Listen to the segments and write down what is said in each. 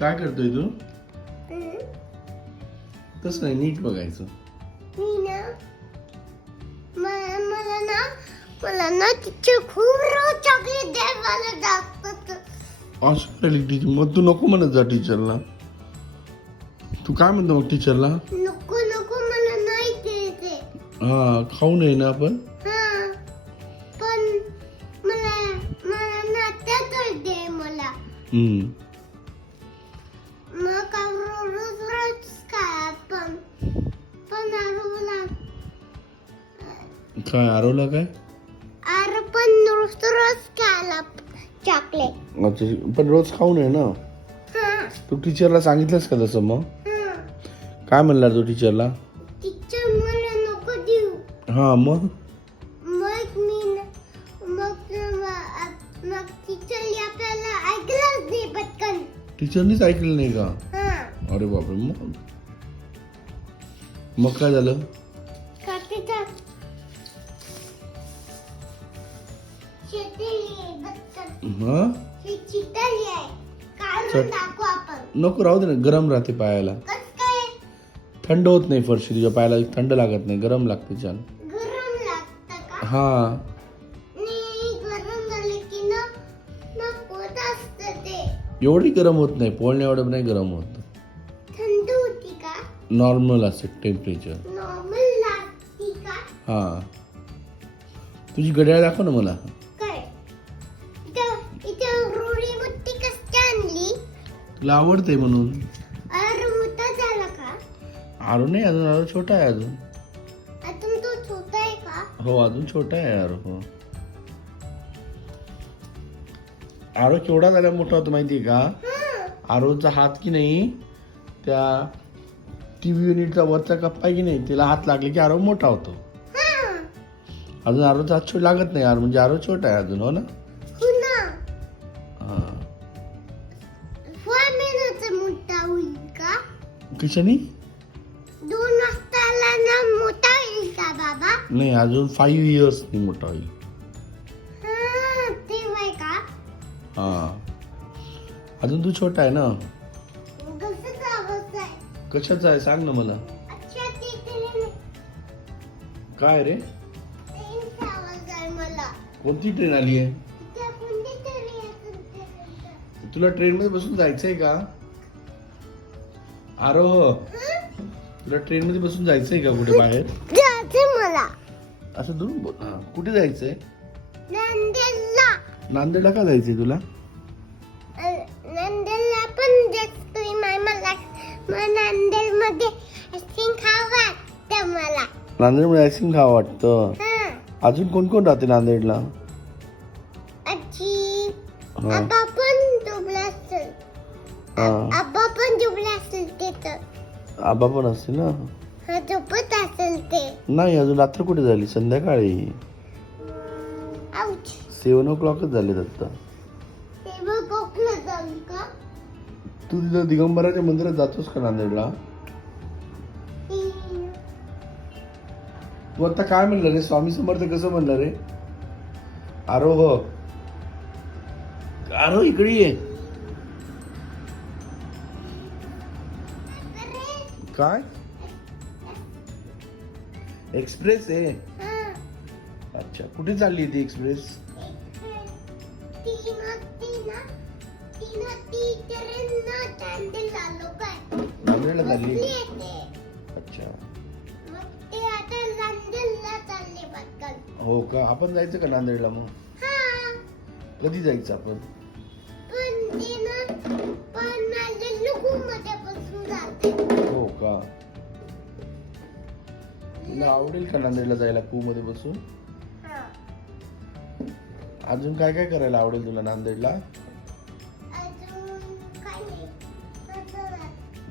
काय करतोय तू? तसं नाही, नीट बघायचं. मला ना तिचे खूप रोज चॉकलेट द्यायला दाखवत. असं काय टीचर? मग तू नको म्हणत जा टीचरला. तू काय म्हणतो मग टीचरला? नको नको मला नाही द्यायचे. हा, खाऊ नये ना आपण. हा, पण मला मला नात्यात दे मला. मग रोज रोज काय पण आरोला काय आरवला काय? अरे पण रोज रोज खायला चॉकलेट. अच्छा, पण रोज खाऊ नये ना. हा तू टीचरला सांगितलंस का तसं? मग हा. काय म्हणला तू टीचरला? टीचर मला नको देऊ. हा, मग मग मग टीचर आपल्याला ऐकलंच नाही पटकन. टीचरनीच ऐकलं नाही का? हा, अरे बापरे. मग काय झालं? काकीचा शेती पटकन हा, ही चितली आहे. काढून चट. टाकू आपण. नको, राहू दे ना. गरम राहते पायाला. कस काय थंड होत नाही फरशी. तुझ्या पायाला थंड लागत नाही, गरम लागते छान. गरम लागतं का? हा, नाही, गरम झाले की ना पोट असतं ते. एवढी गरम होत नाही. पोळण्या एवढं नाही गरम होत. थंड होती का? नॉर्मल असते टेम्परेचर. नॉर्मल लागती का? हा, तुझी घड्याळ दाखव ना मला. काय इथं रोळी बुट्टी कशी आणली? तुला आवडते म्हणून. अरे मोठा झाला का? आरू नाही अजून. आरू छोटा आहे अजून. अजून तो छोटा आहे का? हो, अजून छोटा आहे आरू. हो, आरू केवढा झाला मोठा होतो माहितीये का? हा. आरूचा हात की नाही, त्या टीव्ही युनिटचा वरचा कप्पा आहे की नाही, तिला हात लागले की आरू मोठा होतो. हा. अजून आरूचा हात छोटा लागत नाही. आरू म्हणजे आरू छोटा आहे अजून. हो ना? हो ना. हा. 4 महिन्याचा मोठा होईल का? कशाने? 2 वाजताला ना मोठा होईल का बाबा? नाही, अजून 5 इयर्स मोठा होईल. हा, तेव्हा आहे का? हा, अजून तू छोटा आहे ना. कशाचा आवाज आहे? कशाचा आहे सांग ना मला. अच्छा, ते ट्रेन. काय रे? ट्रेनचा आवाज आहे मला. कोणती ट्रेन आली आहे? इथे कोणती ट्रेन आहे? तुला ट्रेन मध्ये बसून जायचंय का? आरो, तुला ट्रेन मध्ये बसून जायचंय का कुठे बाहेर? जायचं मला. असं दूर बोल. हा, कुठे जायचंय? नांदेडला. नांदेडला का जायचंय तुला? नांदेडला पण जातोय मला. नांदेडमध्ये आईस्क्रीम खावं वाटतं मला. नांदेडमध्ये आईस्क्रीम खावं वाटतं. हा. अजून कोण कोण राहते नांदेडला? आजी. हा. आबा पण झोपला असेल. हा, आबा पण झोपला असेल तिथं. आबा पण असते ना. हा, झोपत असेल ते. नाही, अजून रात्र कुठे झाली? संध्याकाळी आउच. 7 o'clock झाले आता. तेव्हा कोकला जाईल का? तू तिथं दिगंबराच्या मंदिरात जातोस का नांदेडला? तू आता काय म्हणलं रे? स्वामी समर्थ कसं म्हणलं रे? आरोह, आरोह इकडे ये. काय? एक्सप्रेस आहे? हा. अच्छा, कुठे चालली ती एक्सप्रेस? नांदेडला चालली? अच्छा, हो का? आपण जायचं का नांदेडला मग? कधी जायचं आपण? हो का? तुला आवडेल का नांदेडला जायला कू मध्ये बसून? अजून काय काय करायला आवडेल तुला नांदेडला?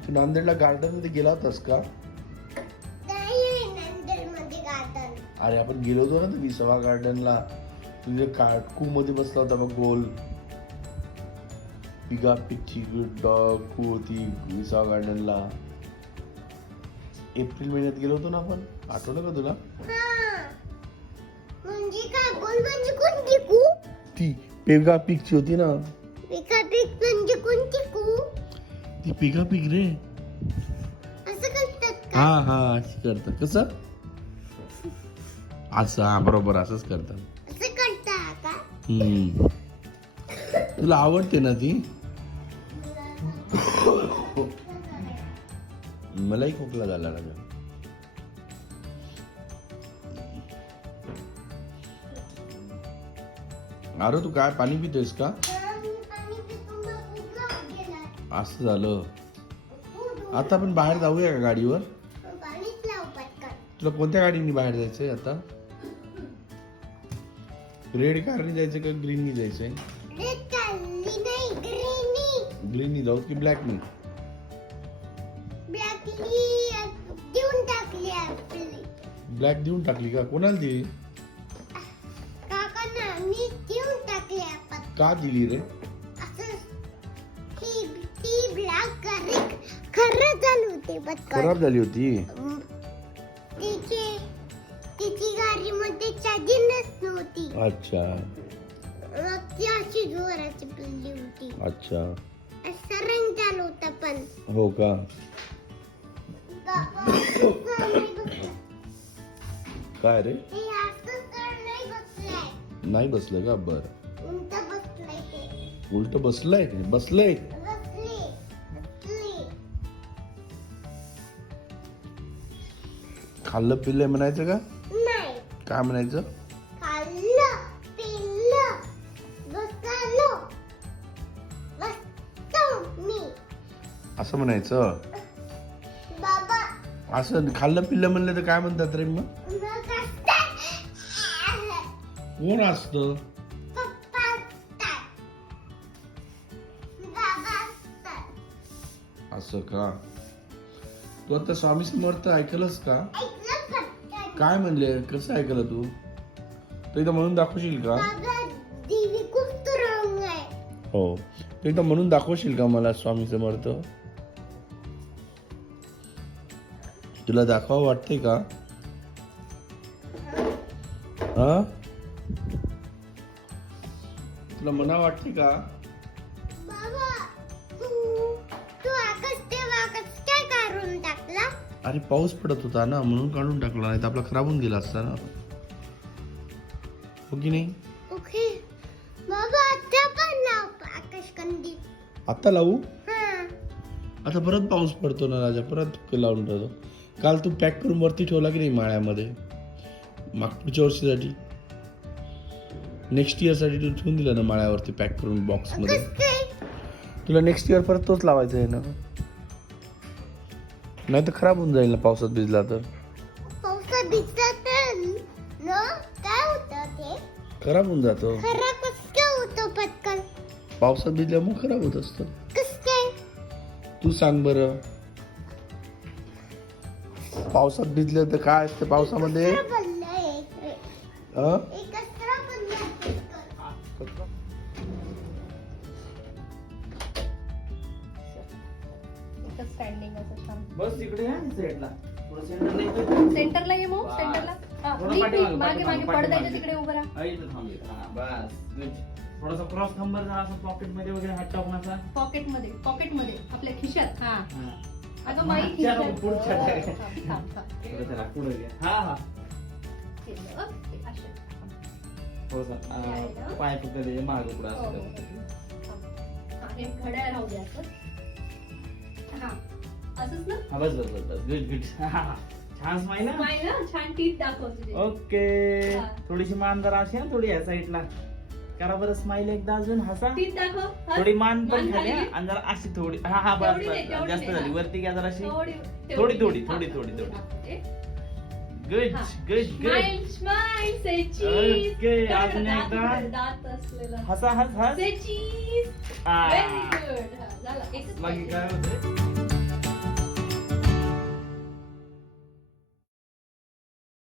तू नांदेडला गार्डन मध्ये गेला होतास का? अरे आपण गेलो होतो ना विसवा गार्डनला. तुझे कू मध्ये बसला होता बघ गोल. पिगा पिच्ची गुड डॉग कू होती विसवा गार्डनला. एप्रिल महिन्यात गेलो होतो ना आपण. आठवलं का तुला? म्हणजे काय? म्हणजे कोणती कू? ती पेगा पिकची होती ना. म्हणजे कोणती कू? ती पिका पिक रे. असं करतात का? हा हा अशी करतात. कसं असं? हा बरोबर असंच करतात. असं करता का? तुला आवडते ना ती? मलाही खोकला झाला ना. अरे तू काय पाणी पितोयस का? आणि ते तुम्हाला खूप लावून गेलाय. असं झालं. आता आपण बाहेर जाऊया का गाडीवर? पाणीच लाव पटकन. तुला कोणत्या गाडीने बाहेर जायचंय आता? रेड कारने जायचं का ग्रीननी जायचंय? रेड काढली नाही, ग्रीनी. ग्रीननी जाऊ की ब्लॅकनी? ब्लॅकली देऊन टाकली आपली. ब्लॅक देऊन टाकली का? कोणाला दिली? काकांना मी देऊन टाकली आपण. का दिली रे? असं ती ब्लॅक खरं झालं होते पटकन. खराब झाली होती. तिची गाडीमध्ये चार्जिंगच नव्हती. अच्छा मग ती अशी जोराची पिल्ली होती. अच्छा. असं रंग झालं होतं पण. हो का? बाबा, असं नाही बसलं. काय रे? हे असं तर नाही बसलंय. नाही बसलं का? बर. उंट बसलंय ते. उलट बसलंय? बसलंय. बसली. खाल्लं पिल्लंय म्हणायचं का? नाही. काय म्हणायचं? खाल्लं, पिल्लं, बसलो, बसतो मी. असं म्हणायचं. बाबा, असं खाल्लं पिल्लं म्हणलं तर काय म्हणतात रे मग? मग असतात. कोण असतं? पप्पा असतात. बाबा असतात. असं का? तू आता स्वामी समर्थ ऐकलंस का? ऐकलं फक्त. काय म्हणले? कसं ऐकलं तू? तू एकदा म्हणून दाखवशील का? बाबा, देवी खूप स्ट्रॉंग आहे. हो. तू एकदा म्हणून दाखवशील का मला स्वामी समर्थ? तुला दाखवावं वाटतंय का? हा? तुला मना वाटते का? बाबा, तू आकाश तेव्हा आकाश काय काढून टाकला? अरे पाऊस पडत होता ना म्हणून काढून टाकला, नाही तर आपला खराब होऊन गेला असता ना. हो की नाही? ओके. बाबा, आता पण लाव आकाश कंदील. आता लावू? हा. आता परत पाऊस पडतो ना राजा, परत लावून ठेवतो. काल तू पॅक करून वरती ठेवला की नाही माळ्यामध्ये? पुढच्या वर्षीसाठी, नेक्स्ट इयर साठी तू ठेवून दिला ना माळ्यावरती पॅक करून बॉक्स मध्ये. कसं काय? तुला नेक्स्ट इयर परत तोच लावायचा आहे ना, नाही तर खराब होऊन जाईल ना पावसात भिजला तर. पावसात भिजला तर न काय होतं ते? खराब होऊन जातो. खरं कसं काय होतं पटकन? पावसात भिजल्यामुळे खराब होत असतं. कसं काय? तू सांग बरं. पावसात भिजलं तर काय असतं पावसामध्ये? कचरा बनलाय रे. हं? एक कचरा बनलाय पटकन. स्टँडिंग असं छान. बस तिकडे या साईडला थोडं सेंटरला येतो. सेंटरला ये मग, सेंटरला. हा, थोडं नीट, पाठीमागे, नीट, मागे मागे पाठीमागे. पडद्याच्या तिकडे उभं राहा. हा, इथं थांब इथं. हा, बस गुड. थोडासा क्रॉस नंबर जरा असं पॉकेट मध्ये वगैरे हात टाकून असा. पॉकेटमध्ये आपल्या खिशात. हा, हा. अगं माई मागच्या खिशात. पुढच्या हो, कडे. थांब, थांब, थांब. थोडं जरा पुढे घ्या. हा हा केलं. ते असं. थोडंसं पाय फक्त त्याचे मागे पुढे हो, हो. असं. थांब. हा, एक घड्याळ राहू द्या असं. हा, असंच ना. हा बस बस बस बस गुड गुड. छान स्माईल ना. माई ना छान टीथ दाखव तुझे. ओके. हा. थोडीशी मान जरा अशी ना, थोडी या साईडला करा बरं. स्माईल एकदा अजून हसा. टीथ दाखव. हस. थोडी मान पण मान खाली खाली. आणि जरा अशी थोडी. हा हा बस तेवढी नाही, बस तेवढी जास्त नाही. झाली. वरती घ्या जरा अशी. थोडी थोडी, हा, थोडी. ते. गुड हा. Good good. स्माइल स्माइल से चीज. ओके, दात अजून एकदा. दात असलेला. हसा हस हस. से चीज. आ. Very good. झाला एकच बाकी पाहिजे. काय होतंय?